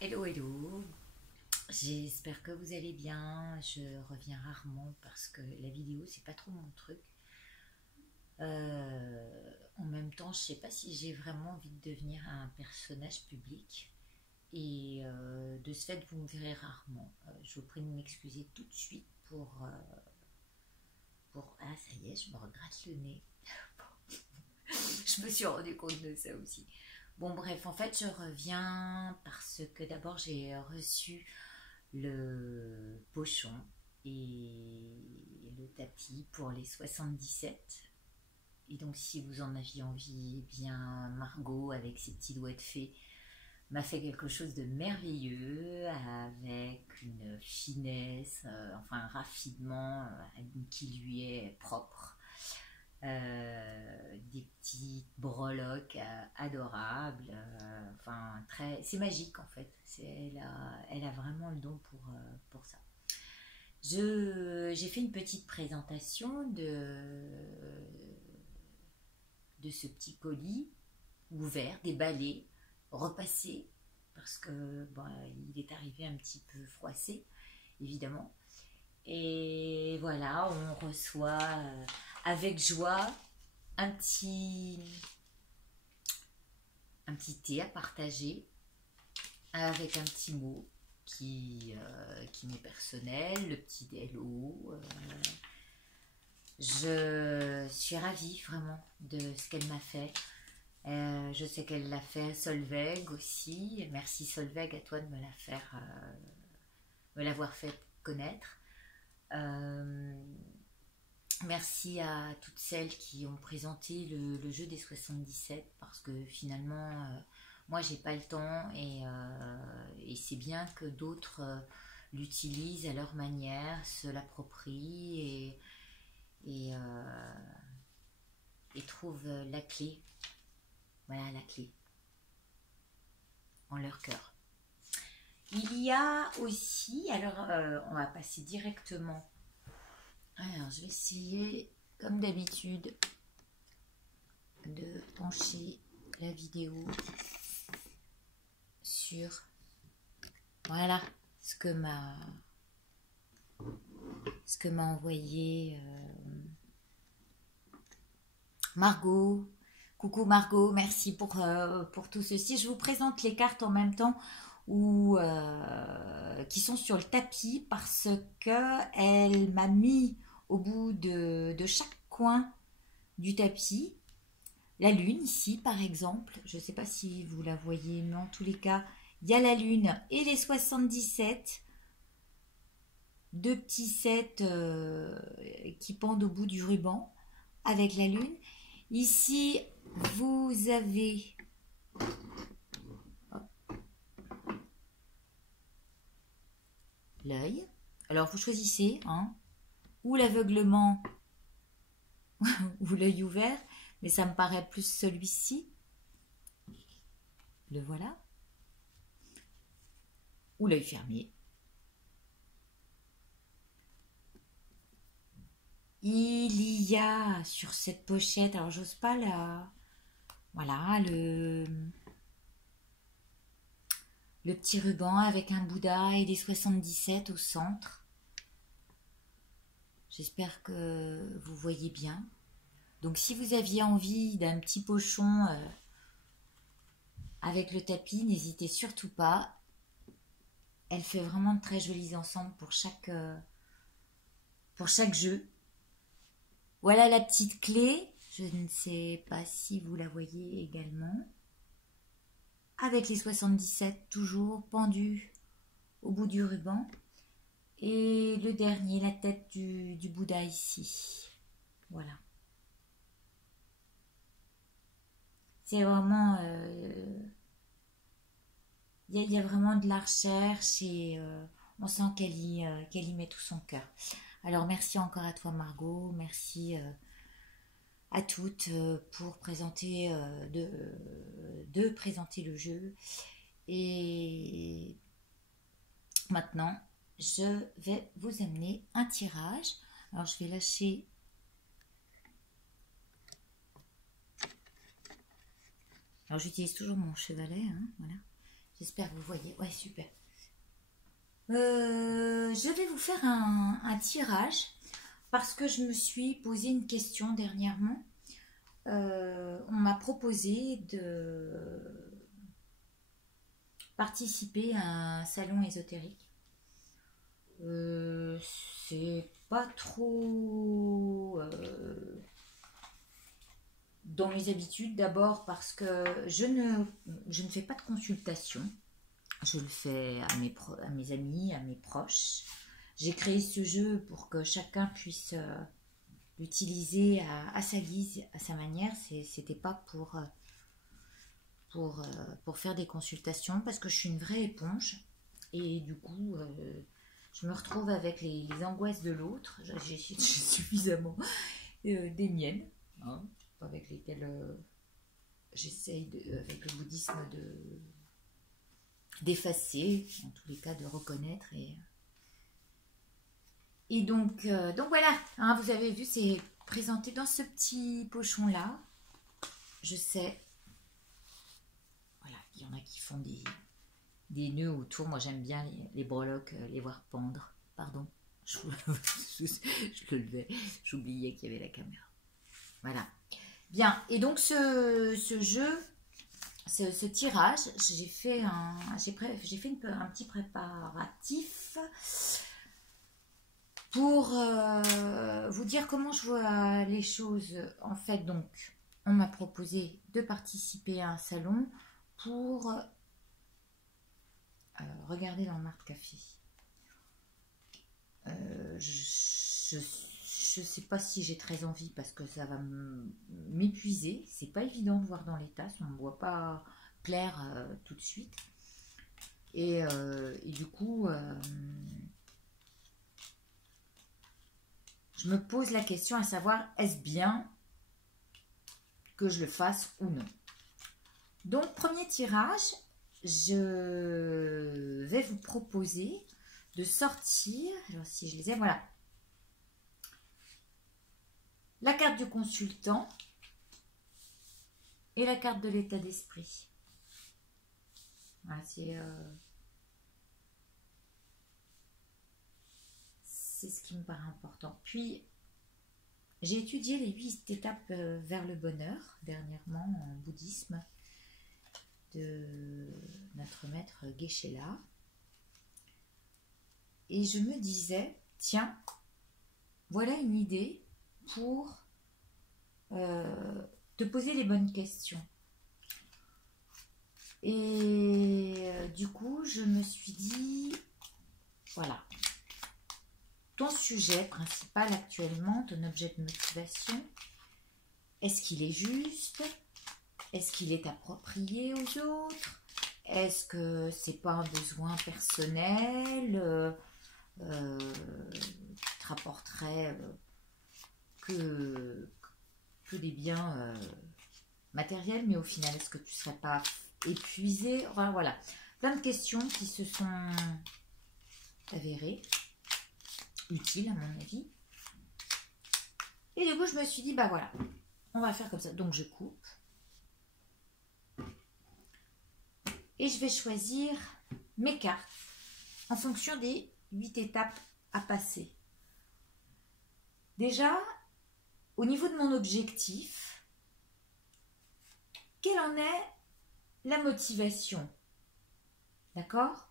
Hello, hello, j'espère que vous allez bien. Je reviens rarement parce que la vidéo c'est pas trop mon truc. En même temps, je sais pas si j'ai vraiment envie de devenir un personnage public et de ce fait vous me verrez rarement. Je vous prie de m'excuser tout de suite ah ça y est, je me regrette le nez. Je me suis rendu compte de ça aussi. Bon bref, en fait je reviens parce que d'abord j'ai reçu le pochon et le tapis pour les 77. Et donc si vous en aviez envie, eh bien Margot avec ses petits doigts de fée m'a fait quelque chose de merveilleux avec une finesse, enfin un raffinement qui lui est propre. Des petites breloques adorables, enfin c'est magique en fait. Elle a vraiment le don pour ça. J'ai fait une petite présentation de ce petit colis ouvert, déballé, repassé parce que bon, il est arrivé un petit peu froissé évidemment. Et voilà, on reçoit avec joie un petit thé à partager avec un petit mot qui m'est personnel, le petit hello. Je suis ravie vraiment de ce qu'elle m'a fait. Je sais qu'elle l'a fait à Solveig aussi. Merci Solveig à toi de me l'avoir fait connaître. Merci à toutes celles qui ont présenté le jeu des 77 parce que finalement moi j'ai pas le temps et c'est bien que d'autres l'utilisent à leur manière, se l'approprient et trouvent la clé, voilà la clé en leur cœur. Il y a aussi, alors on va passer directement. Alors, je vais essayer, comme d'habitude, de pencher la vidéo sur, voilà, ce que m'a envoyé Margot. Coucou Margot, merci pour tout ceci. Je vous présente les cartes en même temps qui sont sur le tapis parce que elle m'a mis au bout de chaque coin du tapis la lune ici par exemple. Je ne sais pas si vous la voyez, mais en tous les cas il y a la lune et les 77, deux petits sets qui pendent au bout du ruban avec la lune. Ici vous avez l'œil. Alors vous choisissez ou l'aveuglement ou l'œil ouvert, mais ça me paraît plus celui-ci. Le voilà. Ou l'œil fermé. Il y a sur cette pochette, alors j'ose pas voilà, le petit ruban avec un Bouddha et des 77 au centre. J'espère que vous voyez bien. Donc si vous aviez envie d'un petit pochon avec le tapis, n'hésitez surtout pas. Elle fait vraiment de très jolis ensembles pour chaque jeu. Voilà la petite clé. Je ne sais pas si vous la voyez également. Avec les 77 toujours pendus au bout du ruban. Et le dernier, la tête du Bouddha ici. Voilà. C'est vraiment il y a vraiment de la recherche et on sent qu'elle y met tout son cœur. Alors merci encore à toi Margot, merci à toutes pour présenter de présenter le jeu. Et maintenant, je vais vous amener un tirage. Alors je vais lâcher. Alors j'utilise toujours mon chevalet, hein, voilà. J'espère que vous voyez. Ouais, super. Je vais vous faire un tirage parce que je me suis posé une question dernièrement. On m'a proposé de participer à un salon ésotérique. C'est pas trop dans mes habitudes, d'abord parce que je ne fais pas de consultation. Je le fais à mes amis, à mes proches. J'ai créé ce jeu pour que chacun puisse l'utiliser à sa guise, à sa manière. C'était pas pour faire des consultations parce que je suis une vraie éponge. Et du coup, je me retrouve avec les angoisses de l'autre. J'ai suffisamment des miennes, hein, avec lesquelles j'essaye, avec le bouddhisme, d'effacer, en tous les cas de reconnaître. Et donc voilà, hein, vous avez vu, c'est présenté dans ce petit pochon-là. Je sais, voilà, il y en a qui font des nœuds autour. Moi, j'aime bien les breloques, les voir pendre. Pardon, je le levais, j'oubliais qu'il y avait la caméra. Voilà. Bien, et donc ce jeu, ce tirage, j'ai fait un petit préparatif pour vous dire comment je vois les choses. En fait, donc, on m'a proposé de participer à un salon pour regarder dans le Mart Café. Je sais pas si j'ai très envie parce que ça va m'épuiser. C'est pas évident de voir dans les tasses, on ne voit pas clair tout de suite. Et du coup, je me pose la question à savoir, est-ce bien que je le fasse ou non? Donc, premier tirage, je vais vous proposer de sortir, alors si je les ai, voilà, la carte du consultant et la carte de l'état d'esprit. Voilà, c'est ce qui me paraît important. Puis, j'ai étudié les 8 étapes vers le bonheur, dernièrement, en bouddhisme, de notre maître Geshe-la. Et je me disais, tiens, voilà une idée pour te poser les bonnes questions. Et du coup, je me suis dit, voilà, ton sujet principal actuellement, ton objet de motivation, est-ce qu'il est juste? Est-ce qu'il est approprié aux autres? Est-ce que c'est pas un besoin personnel qui te rapporterait que des biens matériels, mais au final, est-ce que tu ne serais pas épuisé? Enfin, voilà, plein de questions qui se sont avérées utiles à mon avis. Et du coup, je me suis dit, bah voilà, on va faire comme ça. Donc, je coupe. Et je vais choisir mes cartes en fonction des 8 étapes à passer. Déjà, au niveau de mon objectif, quelle en est la motivation? D'accord?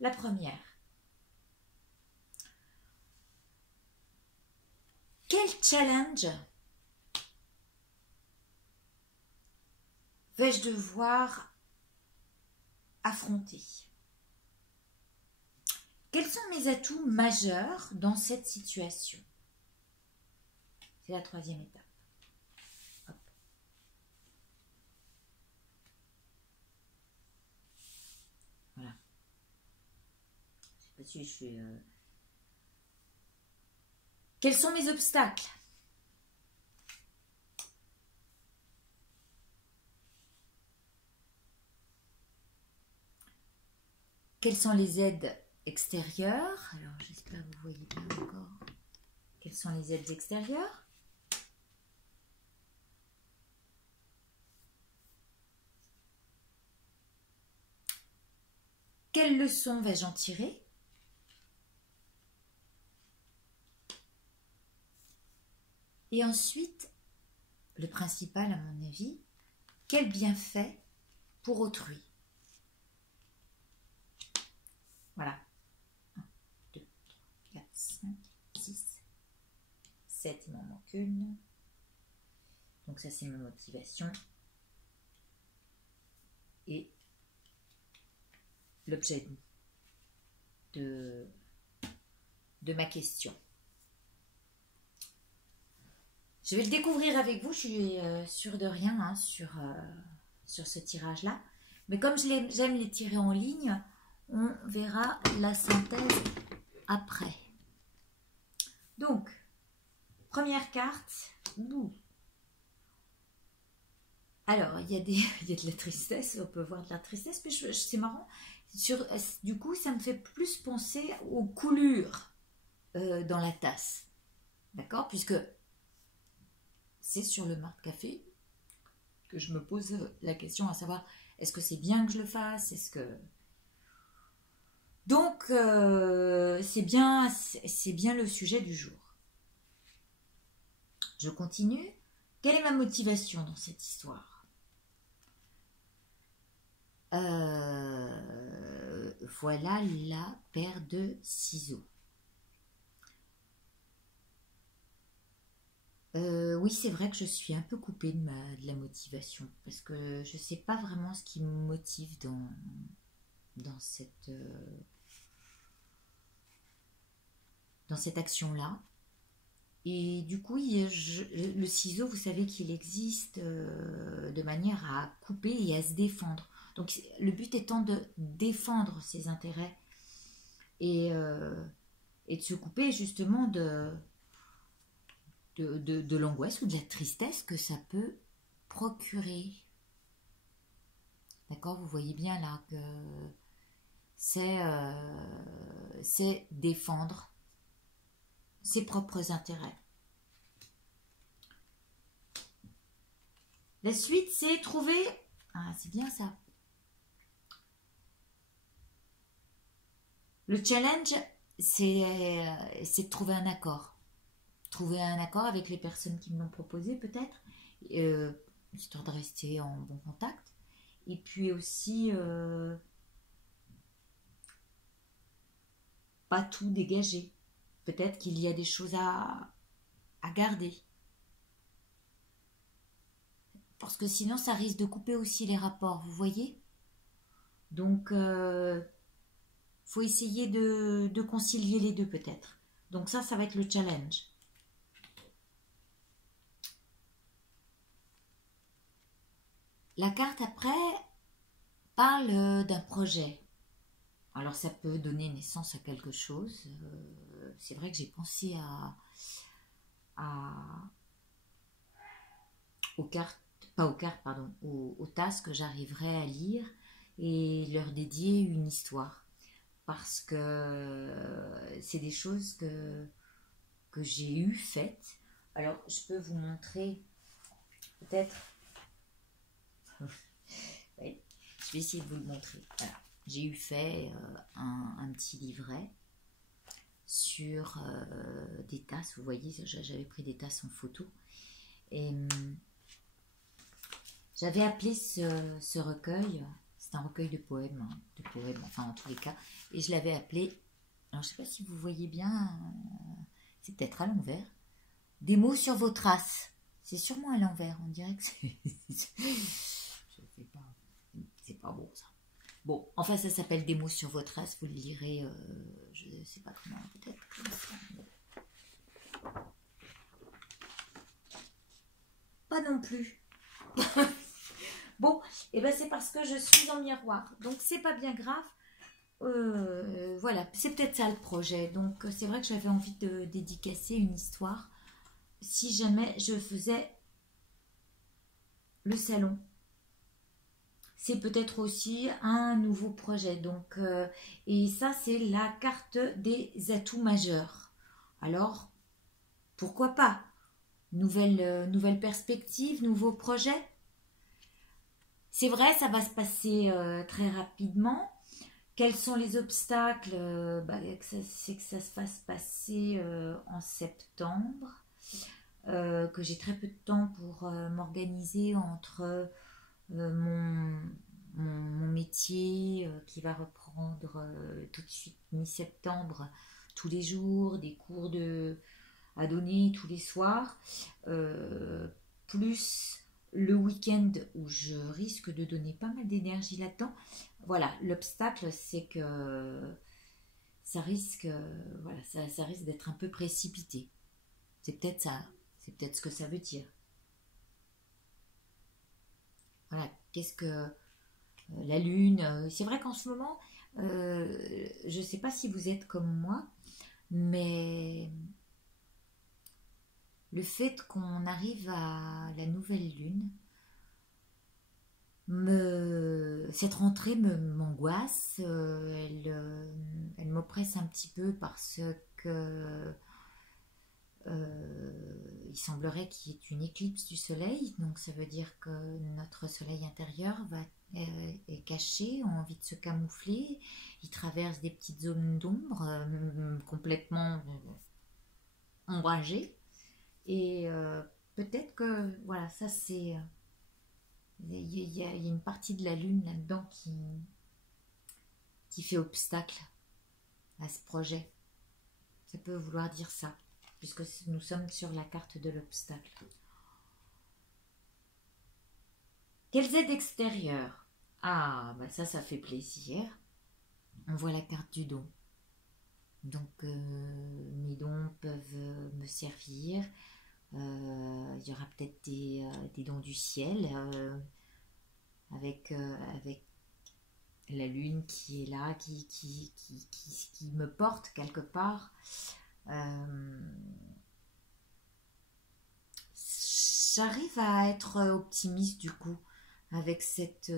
La première. Quel challenge vais-je devoir affronter? Quels sont mes atouts majeurs dans cette situation? C'est la troisième étape. Hop. parce que je suis... Quels sont mes obstacles? Quelles sont les aides extérieures? Alors, j'espère que vous voyez bien encore. Quelles sont les aides extérieures? Quelles leçons vais-je en tirer? Et ensuite, le principal à mon avis, quel bienfait pour autrui? Voilà. 1, 2, 3, 4, 5, 6, 7, il m'en manque une. Donc ça, c'est ma motivation. Et l'objet de ma question. Je vais le découvrir avec vous, je suis sûre de rien hein, sur ce tirage-là. Mais comme j'aime les tirer en ligne, on verra la synthèse après. Donc, première carte. Ouh. Alors, il y a de la tristesse, on peut voir de la tristesse, mais c'est marrant. Du coup, ça me fait plus penser aux coulures dans la tasse. D'accord? Puisque c'est sur le marc-café que je me pose la question à savoir, est-ce que c'est bien que je le fasse? Est-ce que... Donc, c'est bien le sujet du jour. Je continue. Quelle est ma motivation dans cette histoire? Voilà la paire de ciseaux. Oui, c'est vrai que je suis un peu coupée de la motivation parce que je ne sais pas vraiment ce qui me motive dans cette action-là. Et du coup, le ciseau, vous savez qu'il existe de manière à couper et à se défendre. Donc, le but étant de défendre ses intérêts et de se couper justement de l'angoisse ou de la tristesse que ça peut procurer. D'accord? Vous voyez bien là que c'est défendre ses propres intérêts. La suite, c'est trouver... Ah, c'est bien ça. Le challenge, c'est de trouver un accord. Trouver un accord avec les personnes qui me l'ont proposé, peut-être, histoire de rester en bon contact. Et puis aussi, pas tout dégager. Peut-être qu'il y a des choses à garder. Parce que sinon, ça risque de couper aussi les rapports, vous voyez? Donc, faut essayer de concilier les deux peut-être. Donc ça va être le challenge. La carte après parle d'un projet. Alors ça peut donner naissance à quelque chose. C'est vrai que j'ai pensé aux cartes, pas aux cartes, pardon, aux tasses que j'arriverai à lire et leur dédier une histoire. Parce que c'est des choses que j'ai eu faites. Alors je peux vous montrer peut-être. Oui, je vais essayer de vous le montrer. Voilà. J'ai eu fait un petit livret sur des tasses. Vous voyez, j'avais pris des tasses en photo. Et j'avais appelé ce recueil, c'est un recueil de poèmes, enfin en tous les cas, et je l'avais appelé, alors je ne sais pas si vous voyez bien, c'est peut-être à l'envers, des mots sur vos traces. C'est sûrement à l'envers, on dirait que c'est... c'est pas bon ça. Bon, enfin ça s'appelle des mots sur vos traces, vous le lirez, je ne sais pas comment, peut-être comme ça. Pas non plus. Bon, et ben c'est parce que je suis en miroir, donc c'est pas bien grave. voilà, c'est peut-être ça le projet. Donc c'est vrai que j'avais envie de dédicacer une histoire. Si jamais je faisais le salon, c'est peut-être aussi un nouveau projet. Donc, et ça, c'est la carte des atouts majeurs. Alors, pourquoi pas? Nouvelle perspective, nouveau projet. C'est vrai, ça va se passer très rapidement. Quels sont les obstacles? C'est que ça se fasse passer en septembre, que j'ai très peu de temps pour m'organiser entre mon métier qui va reprendre tout de suite mi-septembre, tous les jours, des cours à donner tous les soirs, plus le week-end où je risque de donner pas mal d'énergie là-dedans. Voilà, l'obstacle, c'est que ça risque, voilà, ça risque d'être un peu précipité. C'est peut-être ça, c'est peut-être ce que ça veut dire. Voilà, qu'est-ce que la lune, c'est vrai qu'en ce moment, je ne sais pas si vous êtes comme moi, mais le fait qu'on arrive à la nouvelle lune, cette rentrée m'angoisse, elle m'oppresse un petit peu parce que il semblerait qu'il y ait une éclipse du soleil, donc ça veut dire que notre soleil intérieur est caché, a envie de se camoufler, il traverse des petites zones d'ombre complètement ombragées, et peut-être que voilà, ça c'est... Il y a une partie de la lune là-dedans qui fait obstacle à ce projet. Ça peut vouloir dire ça, puisque nous sommes sur la carte de l'obstacle. Quelles aides extérieures? Ah, bah ça fait plaisir. On voit la carte du don. Donc, mes dons peuvent me servir. Il y aura peut-être des dons du ciel avec la lune qui est là, qui me porte quelque part. J'arrive à être optimiste du coup avec cette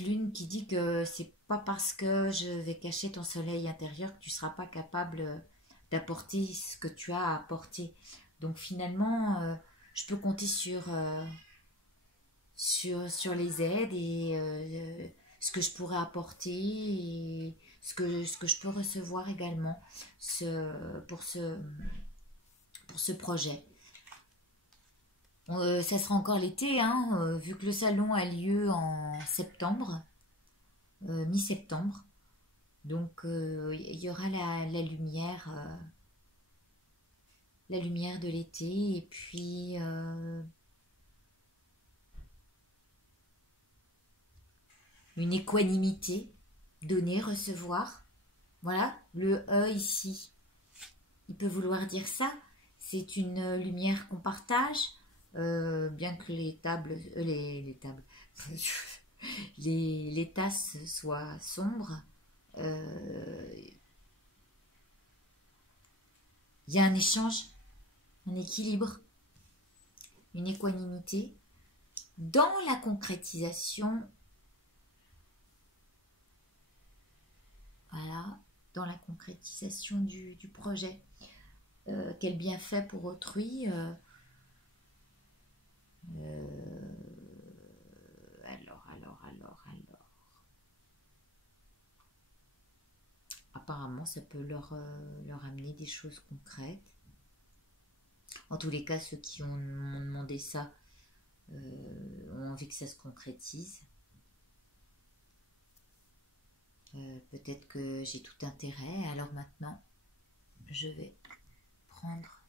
lune qui dit que c'est pas parce que je vais cacher ton soleil intérieur que tu seras pas capable d'apporter ce que tu as à apporter. Donc finalement, je peux compter sur les aides et ce que je pourrais apporter et ce que je peux recevoir également pour ce projet. Ça sera encore l'été, hein, vu que le salon a lieu en septembre, mi-septembre. Donc il y aura la lumière de l'été et puis une équanimité, donner, recevoir. Voilà, le E ici, il peut vouloir dire ça. C'est une lumière qu'on partage, bien que les tables, les tables, les tasses soient sombres. Il y a un échange, un équilibre, une équanimité dans la concrétisation. Voilà, dans la concrétisation du projet. Quel bienfait pour autrui. Alors. Apparemment, ça peut leur amener des choses concrètes. En tous les cas, ceux qui m'ont demandé ça ont envie que ça se concrétise. Peut-être que j'ai tout intérêt. Alors maintenant, je vais prendre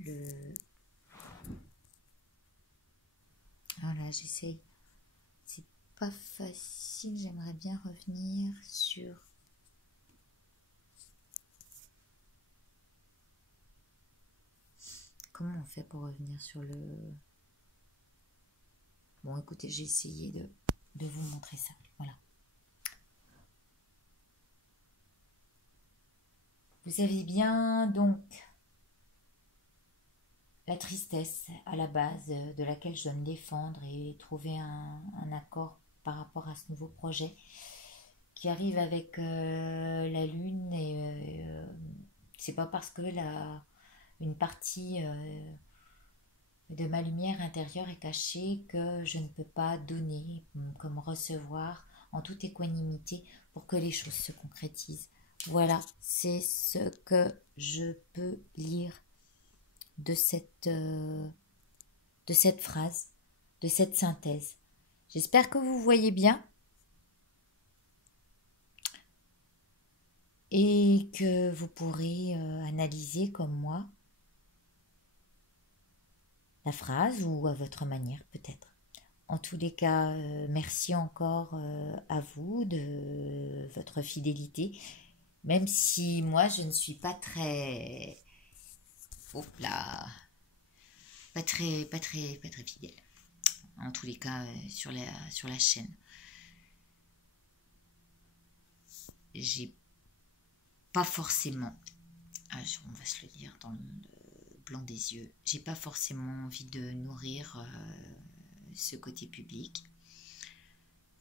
le... Voilà, j'essaye. C'est pas facile, j'aimerais bien revenir sur... Comment on fait pour revenir sur le... Bon, écoutez, j'ai essayé de vous montrer ça. Voilà. Vous avez bien donc la tristesse à la base de laquelle je dois me défendre et trouver un accord par rapport à ce nouveau projet qui arrive avec la lune et c'est pas parce que une partie de ma lumière intérieure est cachée que je ne peux pas donner comme recevoir en toute équanimité pour que les choses se concrétisent. Voilà, c'est ce que je peux lire de cette phrase, de cette synthèse. J'espère que vous voyez bien et que vous pourrez analyser comme moi la phrase ou à votre manière peut-être. En tous les cas, merci encore à vous de votre fidélité, même si moi je ne suis pas très... Hop là, pas très fidèle. En tous les cas, sur la chaîne. J'ai pas forcément, on va se le dire dans le blanc des yeux, j'ai pas forcément envie de nourrir ce côté public.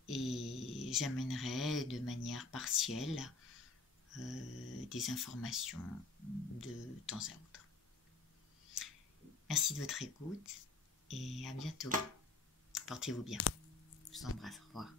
Et j'amènerai de manière partielle des informations de temps à autre. Merci de votre écoute et à bientôt. Portez-vous bien. Je vous embrasse. Au revoir.